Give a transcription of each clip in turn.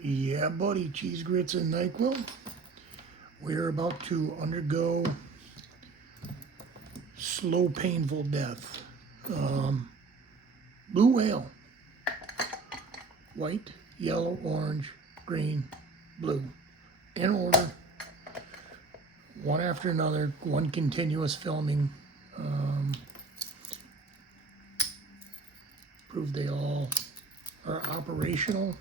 Yeah, buddy, cheese grits and NyQuil. We're about to undergo slow, painful death. Blue whale. White, yellow, orange, green, blue. In order. One after another. One continuous filming. Prove they all are operational.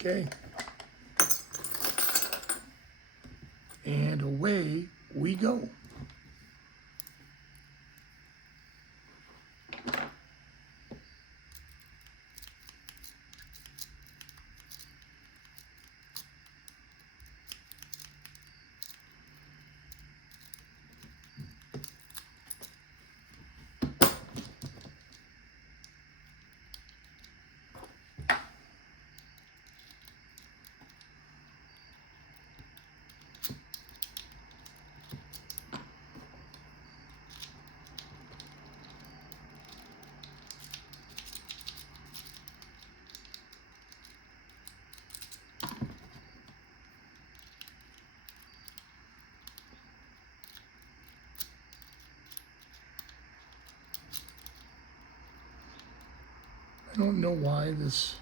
Okay. And away we go. I don't know why this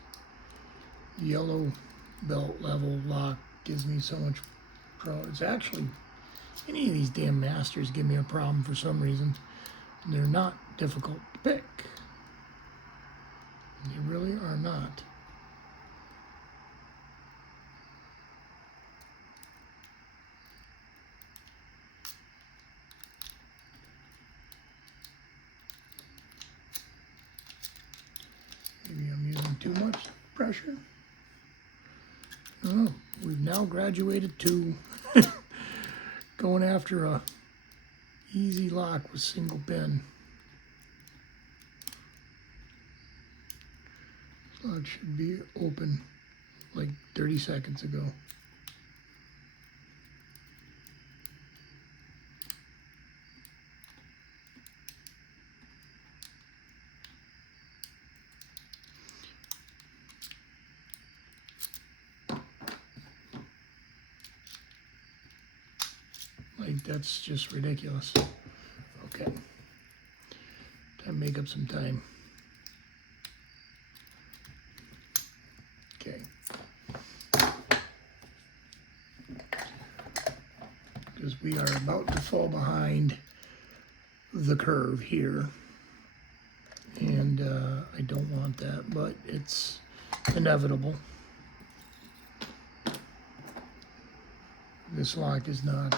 yellow belt level lock gives me so much problem. It's actually, any of these damn masters give me a problem for some reason. And they're not difficult to pick. They really are not. Maybe I'm using too much pressure. I don't know. We've now graduated to going after a easy lock with single pin. Lock should be open like 30 seconds ago. Like, that's just ridiculous. Okay. Time to make up some time. Okay. Because we are about to fall behind the curve here. And I don't want that, but it's inevitable. This lock is not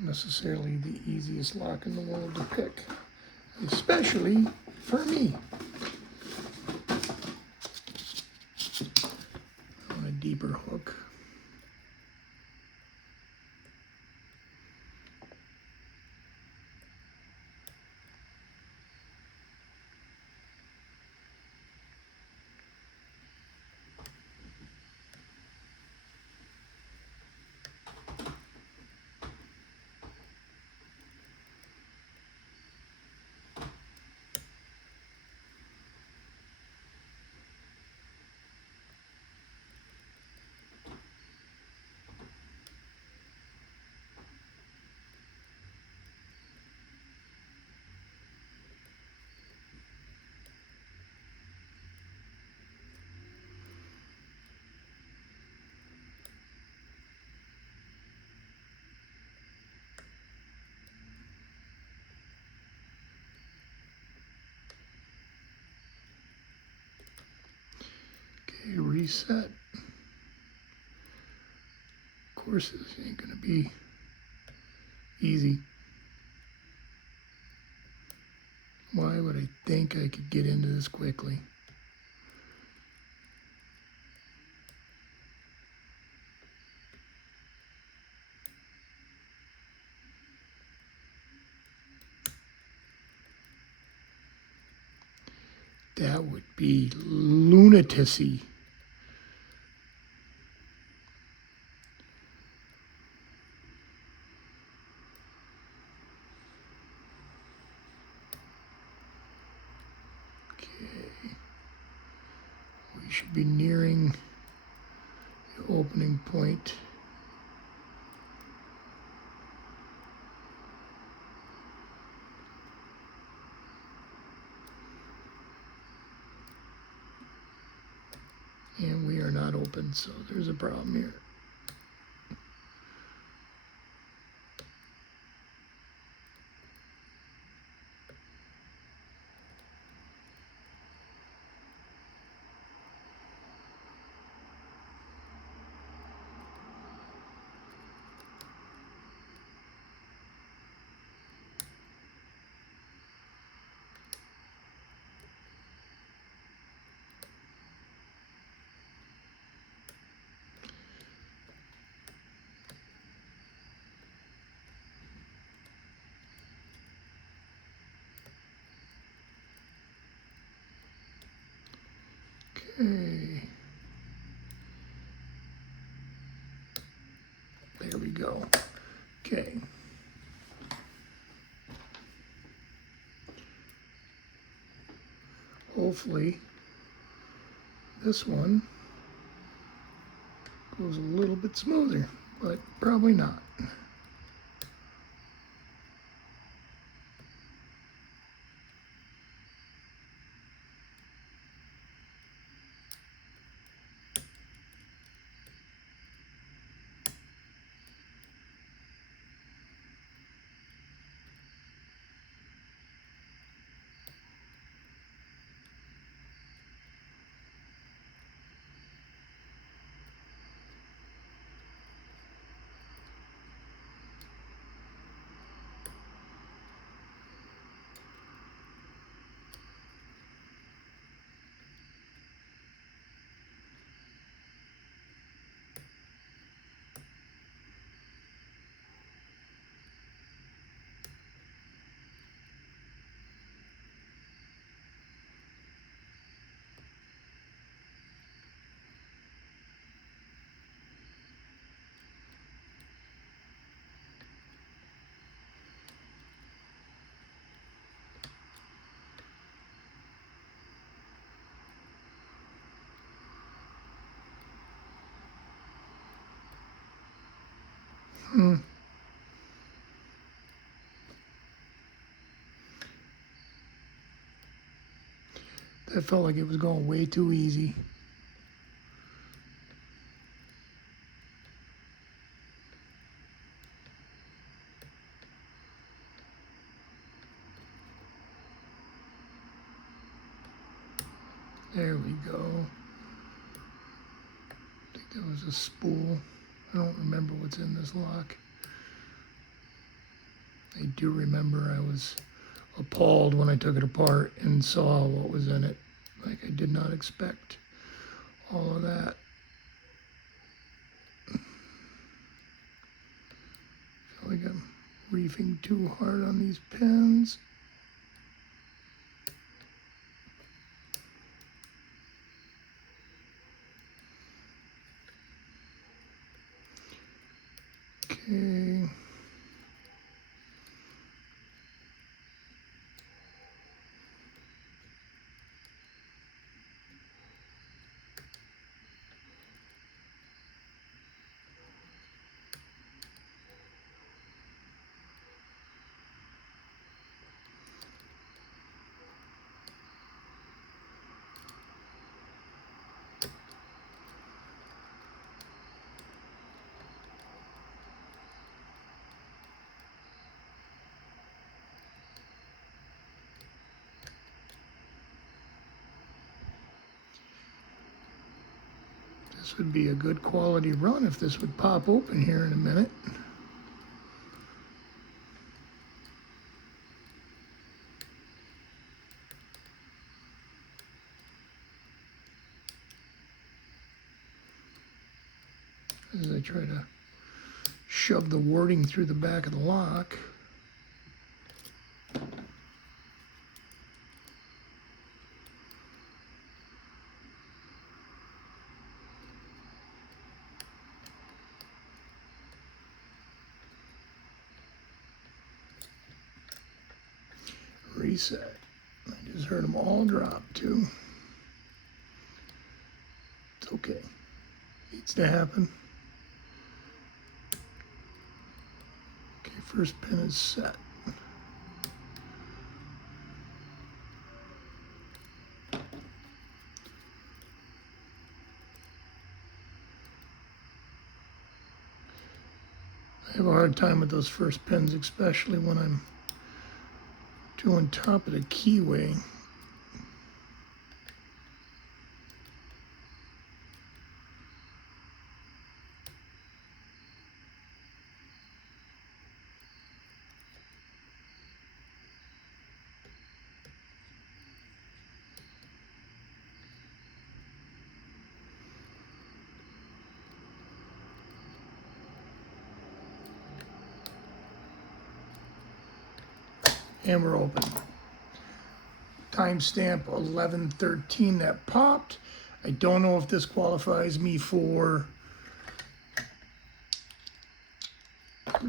necessarily the easiest lock in the world to pick, especially for me. I want a deeper hook. Okay, reset. Of course, this ain't gonna be easy. Why would I think I could get into this quickly? That would be lunacy. Okay. We should be nearing the opening point. And we are not open, so there's a problem here. Okay. There we go. Okay. Hopefully this one goes a little bit smoother, but probably not. That felt like it was going way too easy. There we go. I think that was a spool. I don't remember what's in this lock. I do remember I was appalled when I took it apart and saw what was in it. Like, I did not expect all of that. I feel like I'm reefing too hard on these pins. Okay. This would be a good quality run if this would pop open here in a minute. As I try to shove the wording through the back of the lock. Reset. I just heard them all drop too. It's okay. Needs to happen. Okay, first pin is set. I have a hard time with those first pins, especially when I'm doing top of the keyway. And we're open. Timestamp 11:13 that popped. I don't know if this qualifies me for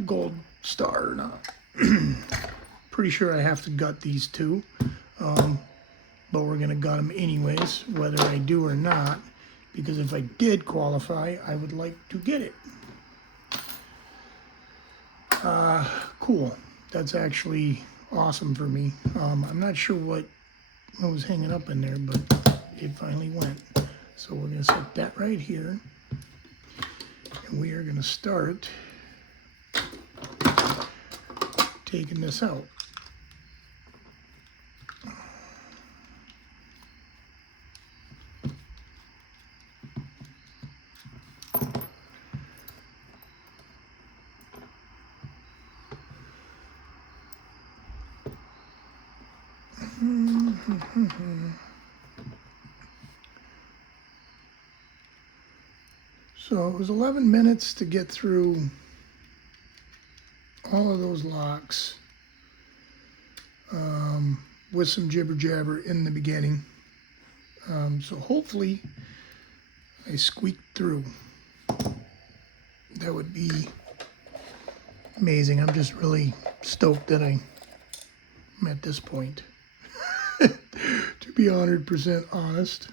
gold star or not. Pretty sure I have to gut these two, but we're gonna gut them anyways, whether I do or not, because if I did qualify, I would like to get it. Cool. That's actually awesome for me. I'm not sure what was hanging up in there, but it finally went. So we're going to set that right here. And we are going to start taking this out. So it was 11 minutes to get through all of those locks with some jibber jabber in the beginning. So hopefully I squeaked through. That would be amazing. I'm just really stoked that I'm at this point. To be 100% honest,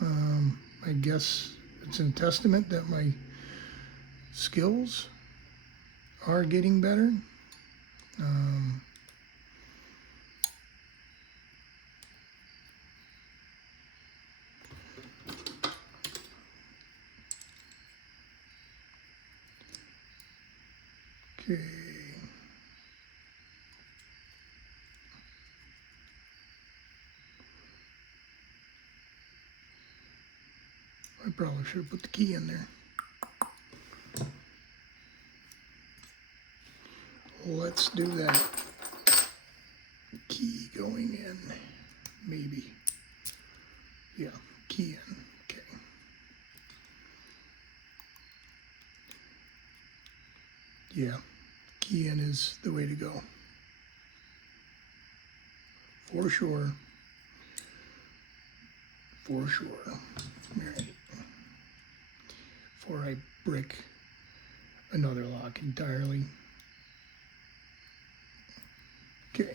I guess it's a testament that my skills are getting better. Okay. I probably should have put the key in there. Let's do that. Key going in, maybe. Yeah, key in, okay. Yeah, key in is the way to go. For sure. For sure. All right. Before I brick another lock entirely. Okay.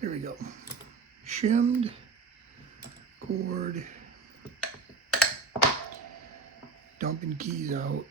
There we go. Shimmed. Cord. Dumping keys out.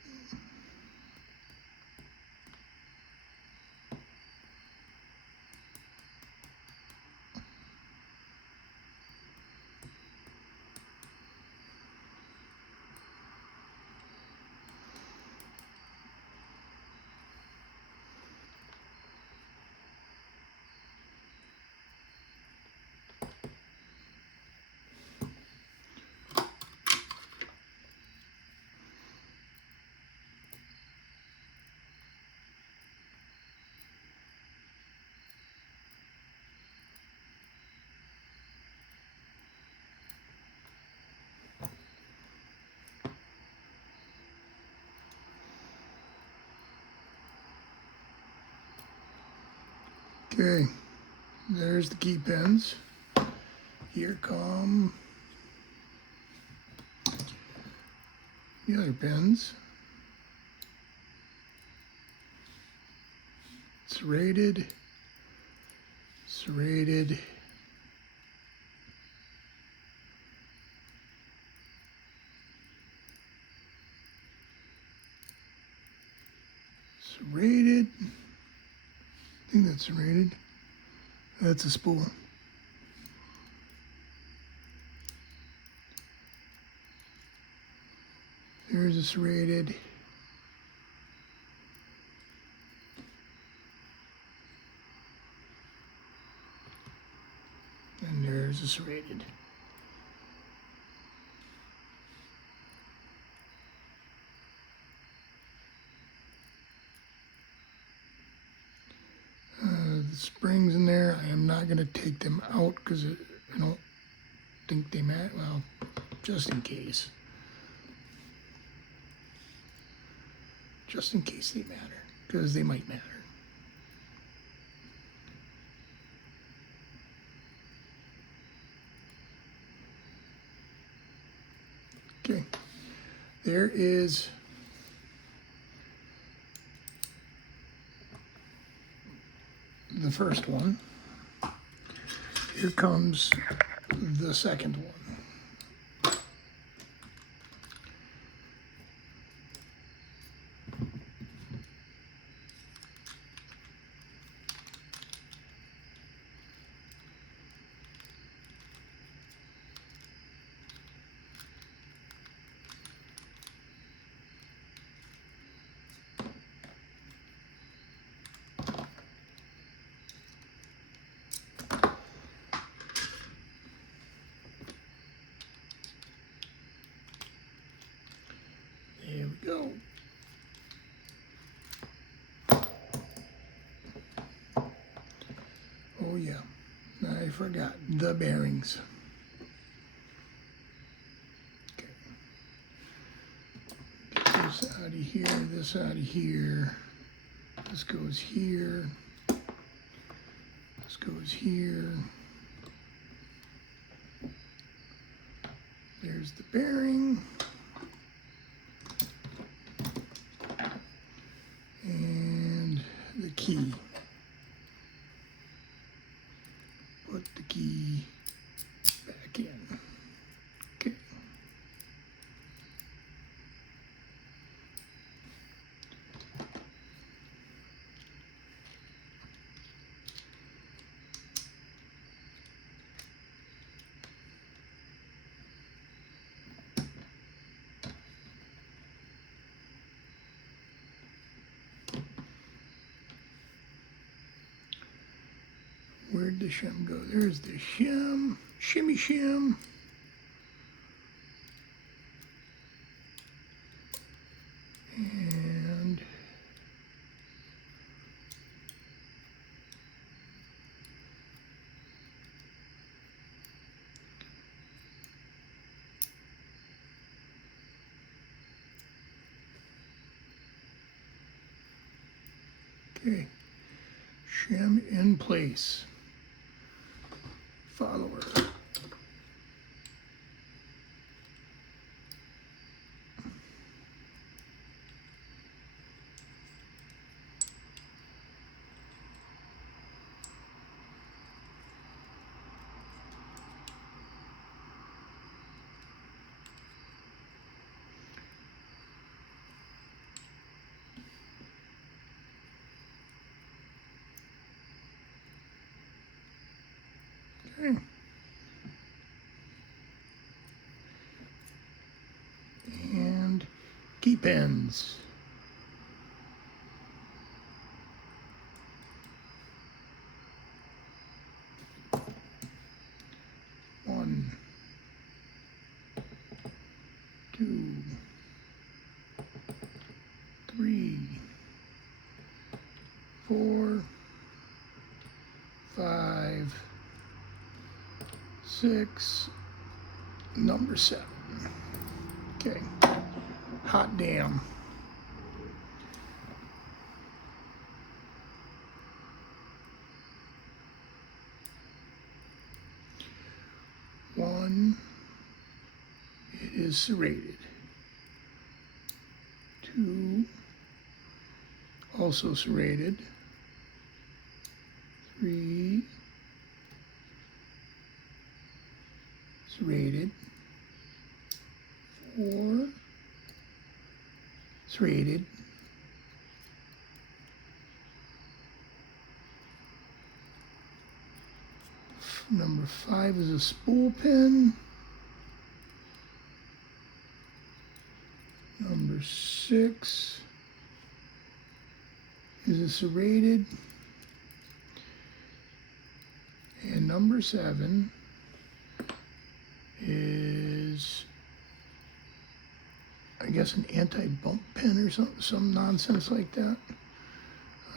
Okay, there's the key pins. Here come the other pins. It's rated serrated. Serrated. I think that's serrated. That's a spool. There's a serrated. And there's a serrated. The springs in there, I am not going to take them out because I don't think they matter. Well, just in case. Just in case they matter, because they might matter. Okay, there is the first one. Here comes the second one. There we go. Oh yeah, I forgot the bearings. Okay. Get this out of here, this out of here. This goes here. This goes here. There's the bearing. And the key. Put the key back in. Okay. Where'd the shim go? There's the shim. Shimmy shim. And okay. Shim in place. Follower. Okay. And key pins. One, two, three, 4, 5, 6, number 7. Okay, hot damn. One, it is serrated. 2, also serrated. 3, Serrated. 4. Serrated. Number 5 is a spool pin. Number 6 is a serrated. And number 7 is, I guess, an anti-bump pin or some nonsense like that.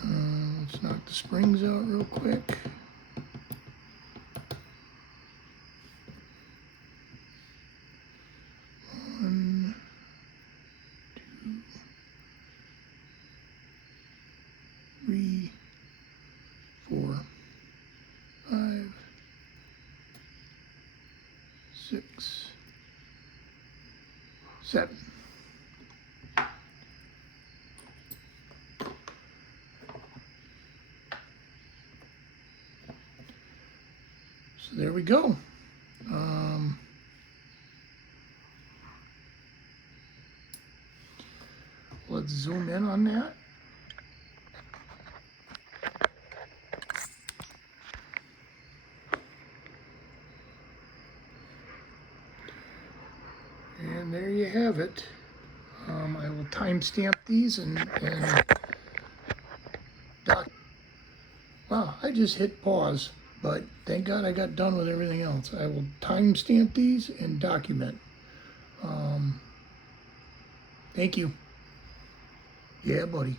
Let's knock the springs out real quick. One, 2, 3, 4, 5, 6, 7. So there we go. Let's zoom in on that. And there you have it. I will timestamp these and wow, I just hit pause, but thank God I got done with everything else. I will timestamp these and document. Thank you. Yeah, buddy.